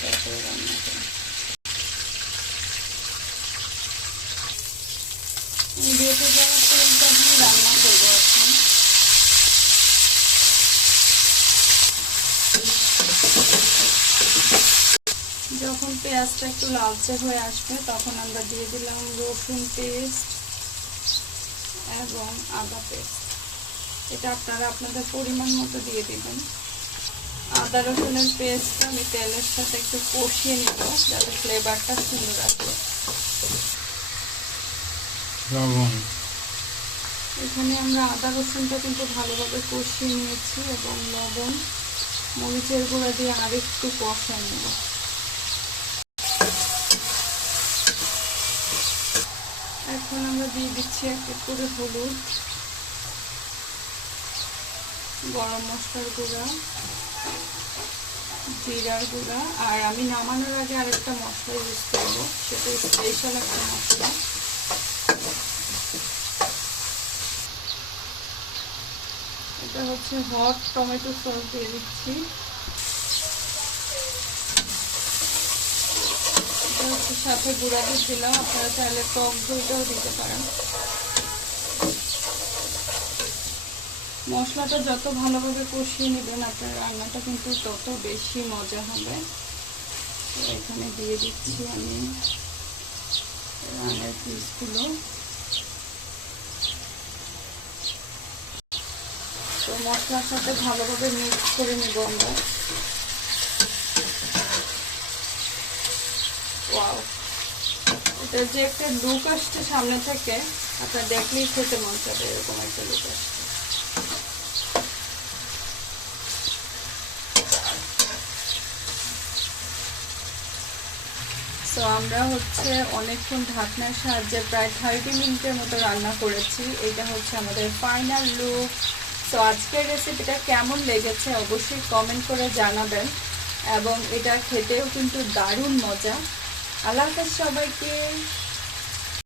তারপরে রান্না করি। বেঁচে যাওয়ার তেলটা দিয়ে রান্না করবো এখন। যখন পেঁয়াজটা একটু লালচে হয়ে আসবে তখন আমরা দিয়ে দিলাম রসুন পেস্ট এবং আদা পেস্ট। এটা আপনারা আপনাদের পরিমাণ মতো দিয়ে দিবেন। আদা রসুনের পেস্ট আমি তেলের সাথে একটু কষিয়ে নিব যাতে ফ্লেভারটা সুন্দর আসে। এখানে আমরা আদা রসুনটা কিন্তু ভালোভাবে কষিয়ে নিয়েছি এবং লবণ মরিচের গুঁড়া দিয়ে আরেকটু কষায় নেব। এখন আমরা দিয়ে দিচ্ছি এক এক করে হলুদ, গরম মশলার গুঁড়া, জিরার গুঁড়া, আর আমি নামানোর আগে আরেকটা মশলা ইউজ করবো, সেটা স্পেশাল একটা মশলা। এটা হচ্ছে হট টমেটো সস দিয়ে দিচ্ছি। এটা হচ্ছে সাথে গুঁড়া দুধ দিলাম, আপনারা চাইলে টক দইটাও দিতে পারেন। মশলাটা যত ভালোভাবে কষিয়ে নেবেন আপনার রান্নাটা কিন্তু তত বেশি মজা হবে। এখানে দিয়ে দিচ্ছি আমি রান্নার পিসগুলো। তো মশলার সাথে ভালোভাবে মিক্স করে নেব আমরা। ওয়াও, এটা যে একটা লুক আসছে সামনে থেকে, আপনার দেখলেই খেতে মন চাবে, এরকম একটা লুক আসছে। তো আমরা হচ্ছে অনেকক্ষণ ঢাকনার সাহায্যে প্রায় 30 মিনিটের মতো রান্না করেছি। এটা হচ্ছে আমাদের ফাইনাল লুক। তো আজকের রেসিপিটা কেমন লেগেছে অবশ্যই কমেন্ট করে জানাবেন, এবং এটা খেতেও কিন্তু দারুণ মজা। আল্লাহ হাফেজ সবাইকে।